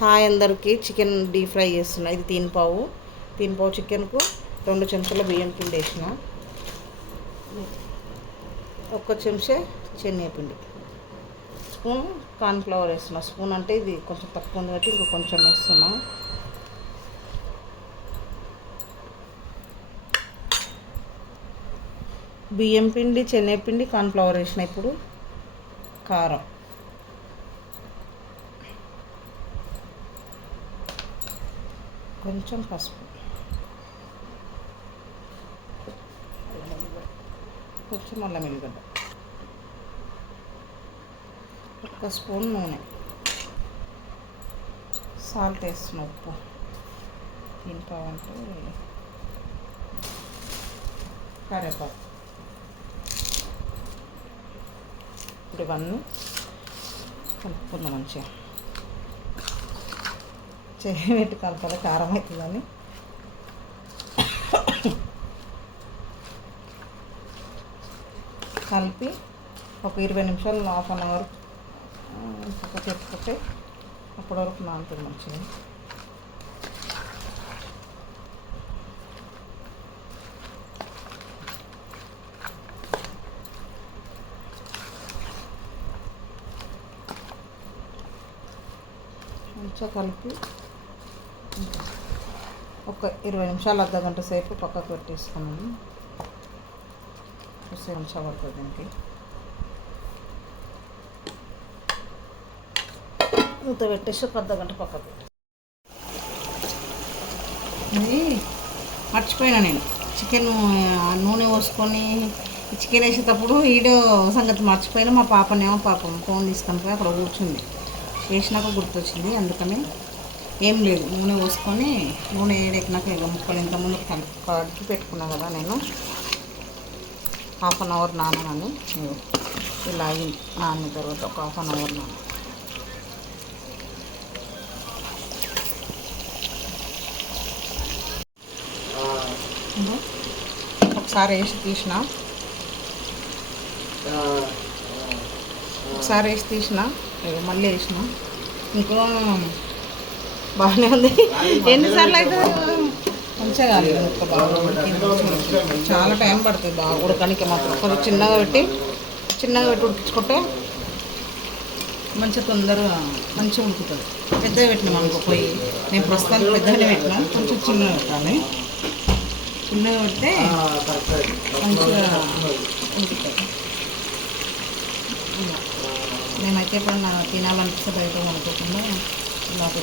Hi అందరికీ chicken deep fry చేస్తున్నా. ఇది తీన్ పావు తీన్ పావు చికెన్కు రెండు చెంచాల బియ్యం పిండి వేసిన. ఒక్క చెంచే శనగపిండి స్పూన్ కార్న్ఫ్లవర్ వేస్తున్నా. స్పూన్ అంటే ఇది కొంచెం తక్కువ ఉంది కాబట్టి ఇంకో కొంచెం వేస్తున్నా. బియ్యం పిండి శనగపిండి కార్న్ఫ్లవర్ వేసిన ఇప్పుడు కారం. కొంచెం పసుపు. కొంచెం అల్లం ఎల్లిగడ్డ ఒక స్పూన్ నూనె. సాల్ట్ వేస్తున్నా ఉప్పు. తింటామంటే కరేపాకు. ఇప్పుడు ఇవన్నీ కలుపుకుందాం మంచిగా. చేయి పెట్టి కలపాలి కారం అవుతుందని కలిపి ఒక ఇరవై నిమిషాలు హాఫ్ అన్ అవర్ పక్క పెట్టుకుంటే అప్పటి వరకు నాలుగు మంచిది మంచిగా కలిపి ఒక ఇరవై నిమిషాలు అర్ధ గంట సేపు పక్కకు పెట్టేసుకున్నాను. చూసే నిమిషాలు పడుతుంది దీనికి. మూత పెట్టేసి ఒక అర్ధ గంట పక్కకు పెట్టేసి మర్చిపోయినా నేను. చికెన్ నూనె పోసుకొని చికెన్ వేసేటప్పుడు వీడియో సంగతి మర్చిపోయినా మా పాపనేమో పాపం ఫోన్ తీసుకొని పోయి అక్కడ కూర్చుంది. వేసినాక గుర్తొచ్చింది అందుకని ఏం లేదు నూనె పోసుకొని నూనె ఏడెక్కినాక ఇక ముక్కలు ఇంతకుముందు కలిపి కడిగి పెట్టుకున్నా కదా నేను. హాఫ్ అన్ అవర్ నానని ఇలా అయింది నాన్న తర్వాత ఒక హాఫ్ అన్ అవర్ నాన్న ఒకసారి వేసి తీసిన. ఒకసారి వేసి తీసిన. మళ్ళీ వేసిన. ఇంకో బాగానే ఉంది. ఎన్నిసార్లు అయితే మంచిగా కాలేదు. ముక్క బాగా చాలా టైం పడుతుంది బాగా ఉడకడానికి మాత్రం. కొంచెం చిన్నగా పెట్టి చిన్నగా పెట్టి ఉడికించుకుంటే మంచిగా తొందరగా మంచిగా ఉడుకుతుంది. పెద్దగా పెట్టినాం అనుకో పోయి నేను ప్రస్తుతానికి పెద్దగానే పెట్టినా. కొంచెం చిన్నగా పెట్టాలి. చిన్నగా పెడితే మంచిగా ఉడుకుతుంది. మేమైతే ఎప్పుడన్నా తినాలనిపిస్తే బయట అనుకోకుండా నాకు